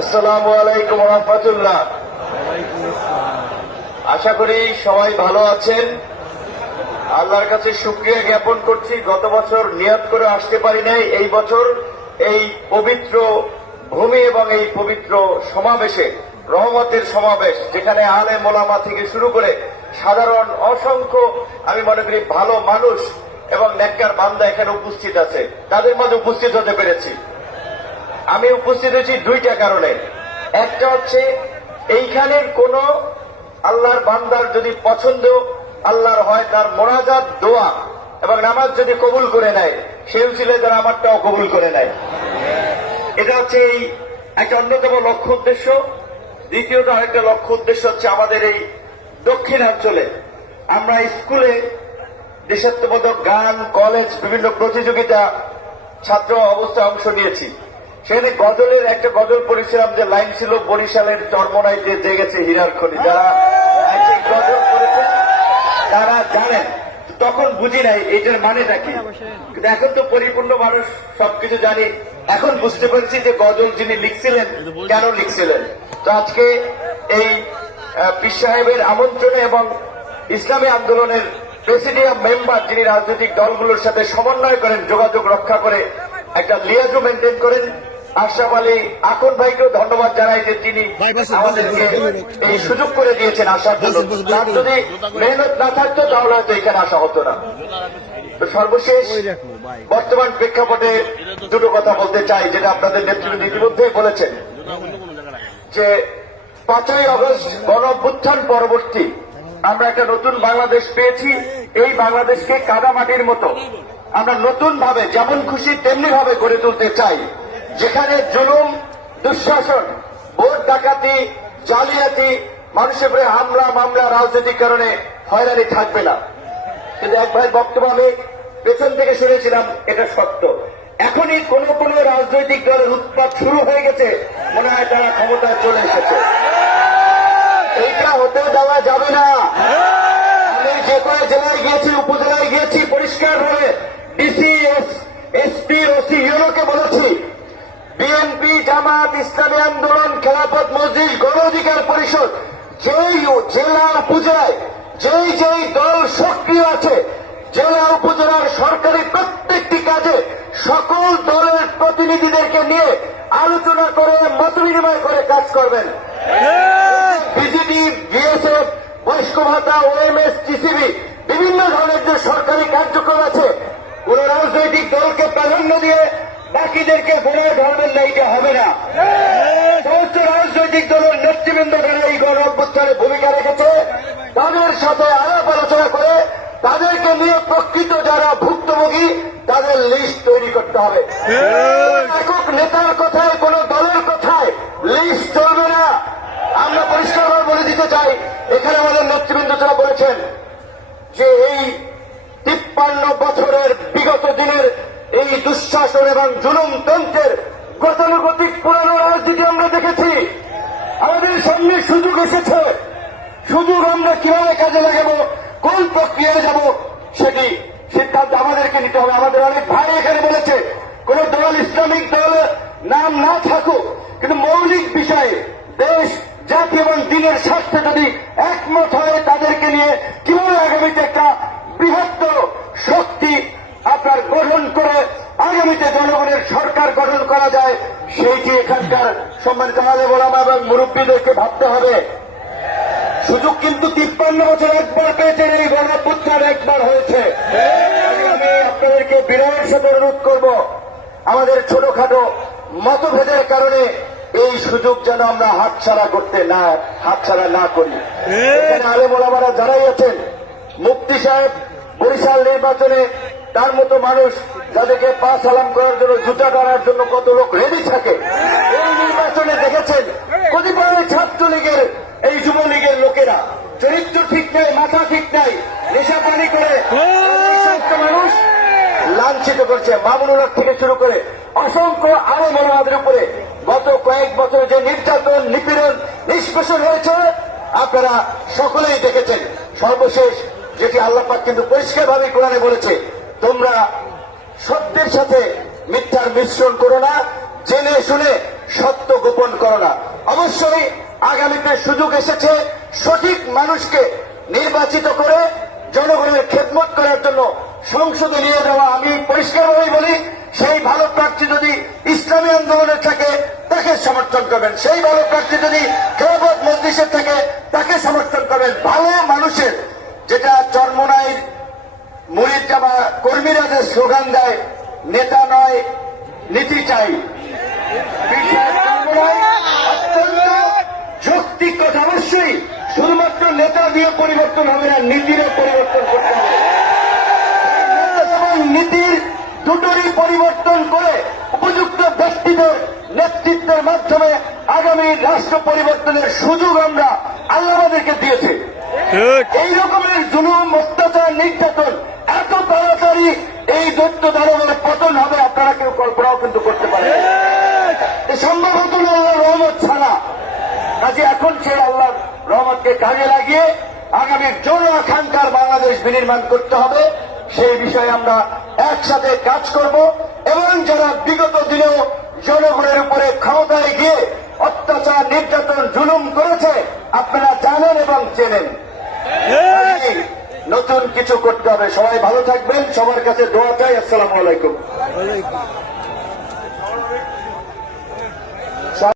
আসসালামু আলাইকুম ওয়া রাহমাতুল্লাহ। আশা করি সবাই ভালো আছেন। আল্লাহর কাছে শুকরিয়া জ্ঞাপন করছি, গত বছর নিয়ত করে আসতে পারি নাই, এই বছর এই পবিত্র ভূমি এবং এই পবিত্র সমাবেশে, রহমতের সমাবেশ, যেখানে আলেম ওলামা থেকে শুরু করে সাধারণ অসংখ্য আমি মনে করি ভালো মানুষ এবং নেককার বান্দা এখানে উপস্থিত আছে, তাদের মধ্যে উপস্থিত হতে পেরেছি। আমি উপস্থিত হয়েছি দুইটা কারণে। একটা হচ্ছে এইখানের কোন আল্লাহর বান্দার যদি পছন্দ আল্লাহর হয়, তার মোনাজাত দোয়া এবং নামাজ যদি কবুল করে নেয়, সেই উসিলায় তারা আমারটাও কবুল করে নেয়। এটা হচ্ছে এই একটা অন্যতম লক্ষ্য উদ্দেশ্য। দ্বিতীয়ত আরেকটা লক্ষ্য উদ্দেশ্য হচ্ছে আমাদের এই দক্ষিণাঞ্চলে আমরা স্কুলে দেশাত্মবোধক গান, কলেজ, বিভিন্ন প্রতিযোগিতা ছাত্র অবস্থায় অংশ নিয়েছি। সেখানে গজলের একটা গজল পড়েছিলাম, যে লাইন ছিল, বরিশালের চরমনাইতে জেগেছে হীরার খনি। যারা গজল করেছেন তারা জানেন, তখন বুঝি নাই এটার মানেটা কি, কিন্তু এখন তো পরিপূর্ণ মানুষ সবকিছু জানি। এখন বুঝতে পারছি যে গজল যিনি লিখছিলেন কেন লিখছিলেন। তো আজকে এই পীর সাহেবের আমন্ত্রণে এবং ইসলামী আন্দোলনের প্রেসিডিয়াম মেম্বার, যিনি রাজনৈতিক দলগুলোর সাথে সমন্বয় করেন, যোগাযোগ রক্ষা করে একটা লিয়াজও মেনটেন করেন, আশরাফ আলী আকন ভাইকেও ধন্যবাদ জানাই যে তিনি আমাদেরকে এই সুযোগ করে দিয়েছেন আসার জন্য। তার যদি মেহনত না থাকতো তাহলে হয়তো এখানে আসা হতো না। তো সর্বশেষ বর্তমান প্রেক্ষাপটে দুটো কথা বলতে চাই, যেটা আপনাদের নেতৃবৃন্দ ইতিমধ্যে বলেছেন, যে 5ই আগস্ট গণ অভ্যুত্থান পরবর্তী আমরা একটা নতুন বাংলাদেশ পেয়েছি। এই বাংলাদেশকে কাদামাটির মতো আমরা নতুন ভাবে যেমন খুশি তেমনি ভাবে গড়ে তুলতে চাই, যেখানে জুলুম, দুঃশাসন, ভোট ডাকাতি, জালিয়াতি, মানুষের উপরে হামলা মামলা, রাজনৈতিক কারণে হয়রানি থাকবে না। কিন্তু এক ভাই বক্তব্য আমি পেছন থেকে শুনেছিলাম, এটা সত্য। এখনই কোন কোন রাজনৈতিক দলের উৎপাত শুরু হয়ে গেছে, মনে হয় তারা ক্ষমতায় চলে এসেছে। এইটা হতে দেওয়া যাবে না। আমি যে কয়েক জেলায় গিয়েছি, উপজেলায় গিয়েছি, পরিষ্কার ভাবে ডিসি, এসপি, ওসি, ইউনোকে বলেছি, বিএনপি, জামাত, ইসলামী আন্দোলন, খেলাফত মজলিস, গণ অধিকার পরিষদ, যেই জেলা উপজেলায় যেই দল সক্রিয় আছে, জেলা উপজেলার সরকারি প্রত্যেকটি কাজে সকল দলের প্রতিনিধিদেরকে নিয়ে আলোচনা করে, মত বিনিময় করে কাজ করবেন। বিজেপি, বিএসএফ, বয়স্ক ভাতা, ওএমএস, টিসিবি, বিভিন্ন ধরনের যে সরকারি কার্যক্রম আছে, কোন রাজনৈতিক দলকে প্রাধান্য দিয়ে বাকিদেরকে গোড়ায় ধরবেন না, এটা হবে না। সমস্ত রাজনৈতিক দলের নেতৃবৃন্দ যারা এই গণ অভ্যুত্থানে ভূমিকা রেখেছে, তাদের সাথে আলাপ আলোচনা করে তাদেরকে নিয়ে প্রকৃত যারা ভুক্তভোগী তাদের লিস্ট তৈরি করতে হবে। একক নেতার কথায়, কোন দলের কথায় লিস্ট চলবে না। আমরা পরিষ্কারভাবে বলে দিতে চাই, এখানে আমাদের নেতৃবৃন্দ যারা বলেছেন যে এই 53 বছরের বিগত দিনের এই দুঃশাসন এবং জুলুমতন্ত্রের গতানুগতিক পুরানো রাজনীতি আমরা দেখেছি। আমাদের সামনে সুযোগ এসেছে, সুযোগ আমরা কিভাবে কাজে লাগাবো, কোন প্রক্রিয়ায় যাব, সেটি সিদ্ধান্ত আমাদেরকে নিতে হবে। আমাদের অনেক ভাই এখানে বলেছে, কোন দল, ইসলামিক দল নাম না থাকুক, কিন্তু মৌলিক বিষয়ে দেশ, জাতি এবং দিনের স্বার্থে যদি একমত হয়, তাদেরকে নিয়ে কিভাবে আগামীতে একটা বৃহত্তর শক্তি আপনার গঠন করে আগামীতে জনগণের সরকার গঠন করা যায়, সেইটি এখানকার সম্মানিত আলেম ওলামা এবং মুরব্বীদেরকে ভাবতে হবে। সুযোগ কিন্তু 53 বছর একবার পেয়েছেন, এই গণ অভ্যুত্থান একবার হয়েছে। আমি আপনাদেরকে বিনয়ের সাথে অনুরোধ করব, আমাদের ছোটখাটো মতভেদের কারণে এই সুযোগ যেন আমরা হাতছাড়া না করি। এখানে আলেম ওলামারা যারাই আছেন, মুফতি সাহেব বরিশাল নির্বাচনে তার মতো মানুষ, যাদেরকে পা সালাম করার জন্য, জুতা টানার জন্য কত লোক রেডি থাকে, এই নির্বাচনে দেখেছেন কতিপয় ছাত্রলীগের, এই যুবলীগের লোকেরা চরিত্র ঠিক নাই, মাথা ঠিক নাই, নেশা পানি করে মানুষ লাঞ্ছিত করছে। মামুনুল হক থেকে শুরু করে অসংখ্য আলেম ওলামাদের উপরে গত কয়েক বছরে যে নির্যাতন, নিপীড়ন, নিষ্পেষণ হয়েছে আপনারা সকলেই দেখেছেন। সর্বশেষ যেটি আল্লাহ পাক কিন্তু পরিষ্কারভাবে কোরআনে বলেছে, তোমরা সত্যের সাথে মিথ্যার মিশ্রণ করো না, জেনে শুনে সত্য গোপন করো না। অবশ্যই আগামীতে সুযোগ এসেছে সঠিক মানুষকে নির্বাচিত করে জনগণের খেদমত করার জন্য সংসদে নিয়ে যাওয়া। আমি পরিষ্কারভাবেই বলি, সেই ভালো প্রার্থী যদি ইসলামী আন্দোলনের থাকে তাকে সমর্থন করবেন, সেই ভালো প্রার্থী যদি খেলাফত মজলিসের থাকে তাকে সমর্থন করবেন। ভালো মানুষের, যেটা চরমোনাইর মুরিদরা বা কর্মীরা যে স্লোগান দেয়, নেতা নয় নীতি চাই, অত্যন্ত যৌক্তিক কথা। অবশ্যই শুধুমাত্র নেতা দিয়ে পরিবর্তন হবে না, নীতিরও পরিবর্তন করতে হবে এবং নীতির দুটোরই পরিবর্তন করে উপযুক্ত ব্যক্তিদের নেতৃত্বের মাধ্যমে আগামী রাষ্ট্র পরিবর্তনের সুযোগ আমরা আল্লাহ আমাদেরকে দিয়েছে। এই রকমের জুলুম, অত্যাচার, নির্যাতন এত তাড়াতাড়ি এই দৈত্য দানবের পতন হবে আপনারা কেউ কল্পনাও কিন্তু করতে পারেন। সম্ভবত আল্লাহ রহমত ছাড়া। কাজে এখন সেই আল্লাহর রহমতকে কাজে লাগিয়ে আগামীর জন আকাঙ্ক্ষার বাংলাদেশ বিনির্মাণ করতে হবে। সেই বিষয়ে আমরা একসাথে কাজ করব এবং যারা বিগত দিনেও জনগণের উপরে ক্ষমতায় গিয়ে অত্যাচার, নির্যাতন, জুলুম করেছে আপনারা জানেন এবং চেনেন। নতুন কিছু করতে হবে। সবাই ভালো থাকবেন, সবার কাছে দোয়া চাই। আসসালামু আলাইকুম।